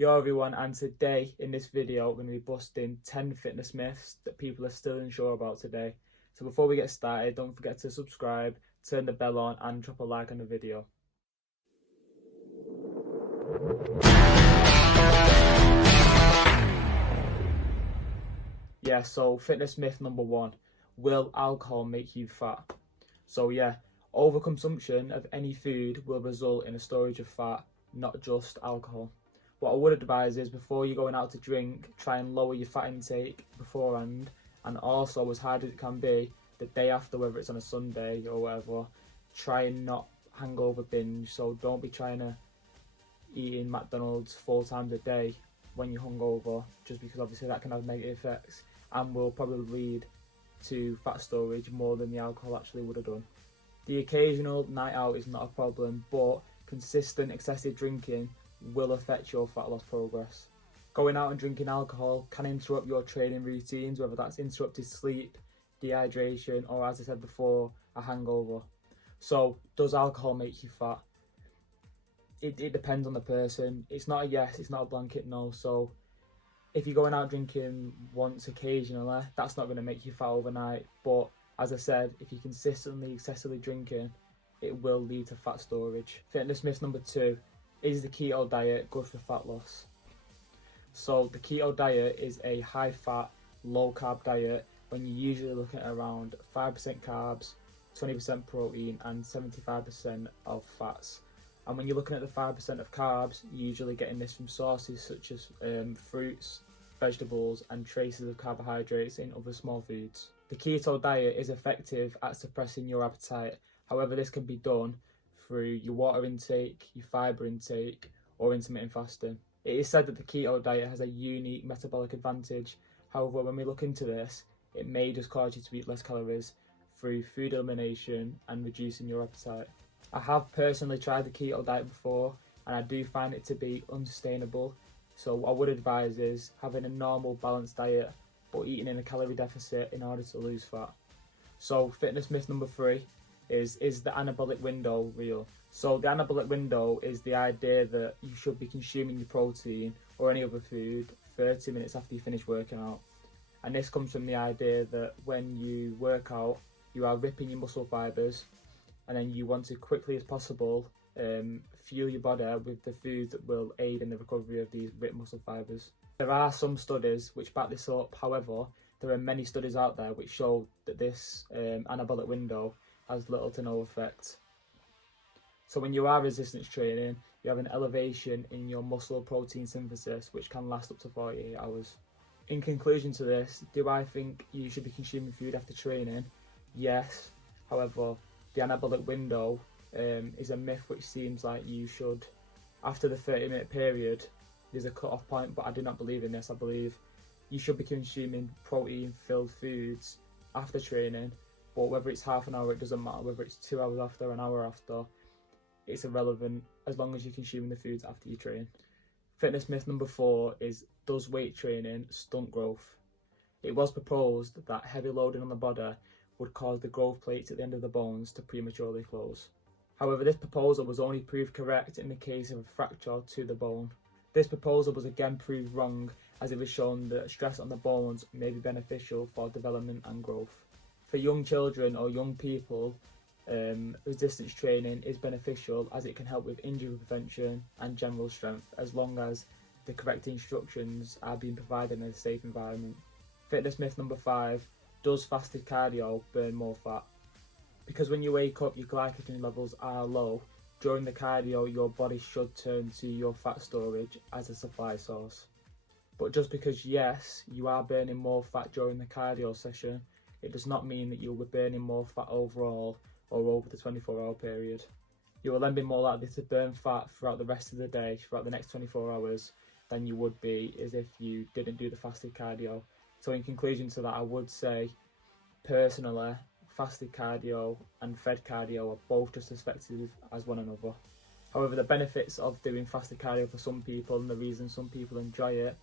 Yo everyone, and today in this video we're going to be busting 10 fitness myths that people are still unsure about today. So before we get started, don't forget to subscribe, turn the bell on and drop a like on the video. Yeah, so fitness myth number 1, will alcohol make you fat? So yeah, overconsumption of any food will result in a storage of fat, not just alcohol. What I would advise is before you're going out to drink, try and lower your fat intake beforehand, and also as hard as it can be, the day after, whether it's on a Sunday or whatever, try and not hangover binge. So don't be trying to eat in McDonald's 4 times a day when you're hungover, just because obviously that can have negative effects and will probably lead to fat storage more than the alcohol actually would have done. The occasional night out is not a problem, but consistent excessive drinking will affect your fat loss progress. Going out and drinking alcohol can interrupt your training routines, whether that's interrupted sleep, dehydration, or as I said before, a hangover. So does alcohol make you fat? It depends on the person. It's not a yes, it's not a blanket no. So if you're going out drinking once occasionally, that's not going to make you fat overnight. But as I said, if you're consistently excessively drinking, it will lead to fat storage. Fitness myth number 2, is the keto diet good for fat loss? So the keto diet is a high fat, low carb diet when you're usually looking at around 5% carbs, 20% protein and 75% of fats. And when you're looking at the 5% of carbs, you're usually getting this from sources such as fruits, vegetables and traces of carbohydrates in other small foods. The keto diet is effective at suppressing your appetite. However, this can be done through your water intake, your fibre intake or intermittent fasting. It is said that the keto diet has a unique metabolic advantage. However, when we look into this, it may just cause you to eat less calories through food elimination and reducing your appetite. I have personally tried the keto diet before and I do find it to be unsustainable. So what I would advise is having a normal balanced diet but eating in a calorie deficit in order to lose fat. So fitness myth number 3 is the anabolic window real? So the anabolic window is the idea that you should be consuming your protein or any other food 30 minutes after you finish working out. And this comes from the idea that when you work out, you are ripping your muscle fibres and then you want to quickly as possible fuel your body with the foods that will aid in the recovery of these ripped muscle fibres. There are some studies which back this up. However, there are many studies out there which show that this anabolic window has little to no effect. So when you are resistance training, you have an elevation in your muscle protein synthesis which can last up to 48 hours. In conclusion to this, do I think you should be consuming food after training? Yes. However, the anabolic window is a myth which seems like you should, after the 30-minute period, there's a cut-off point, but I do not believe in this. I believe you should be consuming protein-filled foods after training, but whether it's half an hour, it doesn't matter. Whether it's 2 hours after, an hour after, it's irrelevant as long as you're consuming the foods after you train. Fitness myth number 4 is, does weight training stunt growth? It was proposed that heavy loading on the body would cause the growth plates at the end of the bones to prematurely close. However, this proposal was only proved correct in the case of a fracture to the bone. This proposal was again proved wrong, as it was shown that stress on the bones may be beneficial for development and growth. For young children or young people, resistance training is beneficial as it can help with injury prevention and general strength, as long as the correct instructions are being provided in a safe environment. Fitness myth number 5, does fasted cardio burn more fat? Because when you wake up, your glycogen levels are low. During the cardio, your body should turn to your fat storage as a supply source. But just because, yes, you are burning more fat during the cardio session, it does not mean that you'll be burning more fat overall or over the 24-hour period. You will then be more likely to burn fat throughout the rest of the day, throughout the next 24 hours, than you would be as if you didn't do the fasted cardio. So in conclusion to that, I would say, personally, fasted cardio and fed cardio are both just as effective as one another. However, the benefits of doing fasted cardio for some people, and the reason some people enjoy it,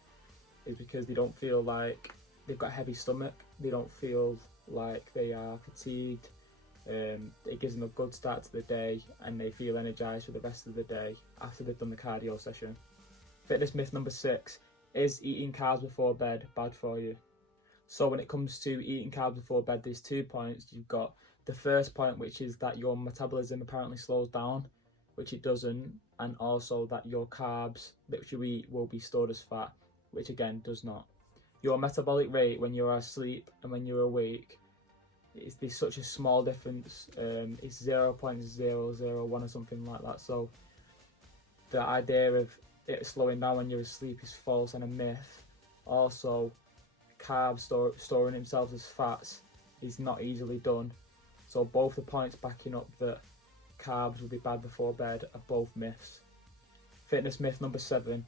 is because they don't feel like they've got a heavy stomach, they don't feel like they are fatigued, it gives them a good start to the day and they feel energised for the rest of the day after they've done the cardio session. Fitness myth number 6, is eating carbs before bed bad for you? So when it comes to eating carbs before bed, there's 2 points. You've got the first point, which is that your metabolism apparently slows down, which it doesn't, and also that your carbs that you eat will be stored as fat, which again does not. Your metabolic rate when you're asleep and when you're awake, there's such a small difference. It's 0.001 or something like that. So the idea of it slowing down when you're asleep is false and a myth. Also, carbs storing themselves as fats is not easily done. So both the points backing up that carbs will be bad before bed are both myths. Fitness myth number 7,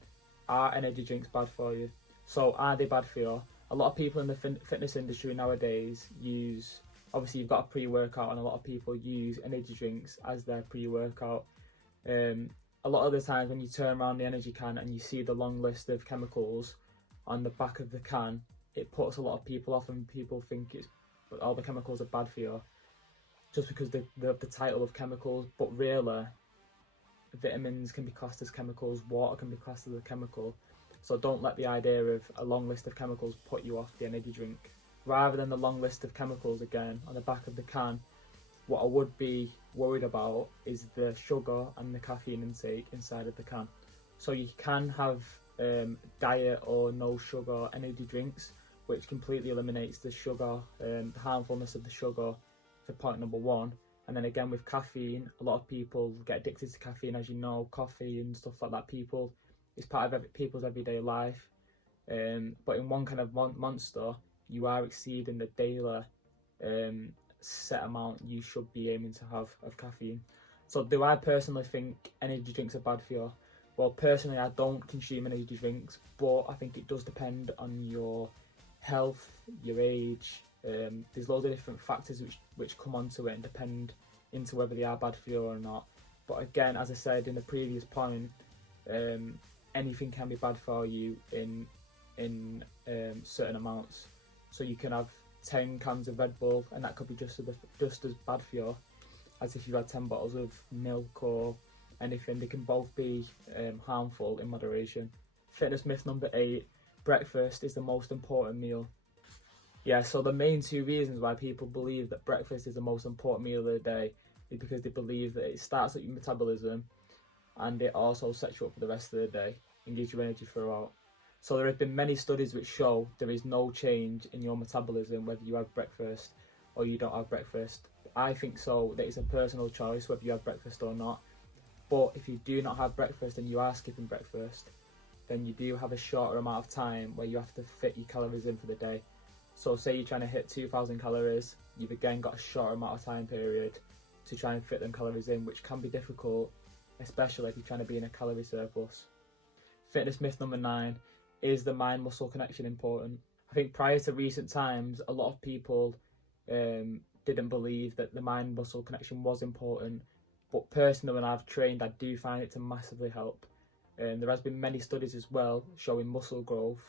are energy drinks bad for you? So are they bad for you? A lot of people in the fitness industry nowadays use, obviously you've got a pre-workout, and a lot of people use energy drinks as their pre-workout. A lot of the times when you turn around the energy can and you see the long list of chemicals on the back of the can, it puts a lot of people off, and people think all the chemicals are bad for you just because the title of chemicals. But really, vitamins can be classed as chemicals, water can be classed as a chemical. So don't let the idea of a long list of chemicals put you off the energy drink. Rather than the long list of chemicals again on the back of the can, what I would be worried about is the sugar and the caffeine intake inside of the can. So you can have diet or no sugar energy drinks, which completely eliminates the sugar, the harmfulness of the sugar for point number 1. And then again with caffeine, a lot of people get addicted to caffeine, as you know, coffee and stuff like that. It's part of people's everyday life. But in one kind of monster, you are exceeding the daily set amount you should be aiming to have of caffeine. So do I personally think energy drinks are bad for you? Well, personally, I don't consume energy drinks, but I think it does depend on your health, your age. There's loads of different factors which come onto it and depend into whether they are bad for you or not. But again, as I said in the previous point, anything can be bad for you in certain amounts. So you can have 10 cans of Red Bull, and that could be just as bad for you as if you had 10 bottles of milk or anything. They can both be harmful in moderation. Fitness myth number 8, breakfast is the most important meal. Yeah, so the main 2 reasons why people believe that breakfast is the most important meal of the day is because they believe that it starts up your metabolism, and it also sets you up for the rest of the day and gives you energy throughout. So there have been many studies which show there is no change in your metabolism whether you have breakfast or you don't have breakfast. I think so, that it's a personal choice whether you have breakfast or not. But if you do not have breakfast and you are skipping breakfast, then you do have a shorter amount of time where you have to fit your calories in for the day. So say you're trying to hit 2,000 calories, you've again got a short amount of time period to try and fit them calories in, which can be difficult, especially if you're trying to be in a calorie surplus. Fitness myth number 9, is the mind-muscle connection important? I think prior to recent times, a lot of people didn't believe that the mind-muscle connection was important, but personally when I've trained, I do find it to massively help. There has been many studies as well showing muscle growth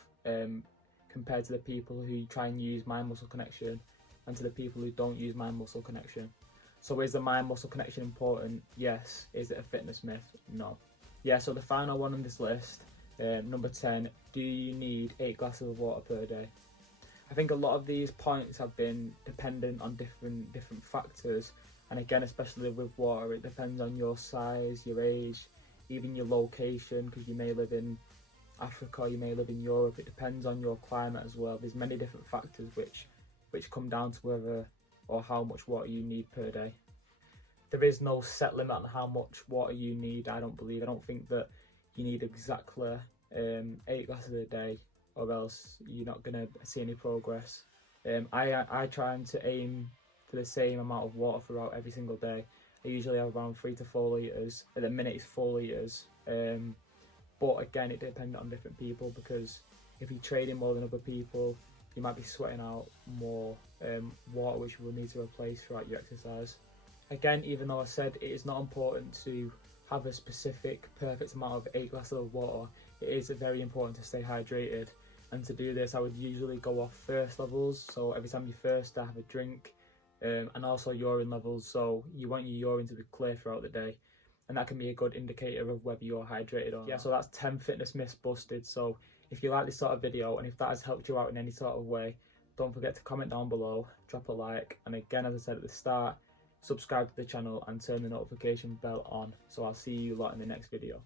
compared to the people who try and use mind-muscle connection and to the people who don't use mind-muscle connection. So is the mind-muscle connection important? Yes. Is it a fitness myth? No. Yeah, so the final one on this list, number 10, do you need 8 glasses of water per day? I think a lot of these points have been dependent on different factors, and again, especially with water, it depends on your size, your age, even your location, because you may live in Africa, you may live in Europe. It depends on your climate as well. There's many different factors which come down to whether or how much water you need per day. There is no set limit on how much water you need, I don't believe. I don't think that you need exactly 8 glasses a day, or else you're not going to see any progress. I try to aim for the same amount of water throughout every single day. I usually have around 3 to 4 litres. At the minute it's 4 litres. But again, it depends on different people, because if you're training more than other people, you might be sweating out more water, which you will need to replace throughout your exercise. Again, even though I said it is not important to have a specific perfect amount of 8 glasses of water, it is very important to stay hydrated. And to do this, I would usually go off thirst levels. So every time you thirst, I have a drink, and also urine levels. So you want your urine to be clear throughout the day. and that can be a good indicator of whether you're hydrated or not. Yeah, so that's 10 fitness myths busted. So if you like this sort of video and if that has helped you out in any sort of way, don't forget to comment down below, drop a like, and again, as I said at the start, subscribe to the channel and turn the notification bell on. So I'll see you lot in the next video.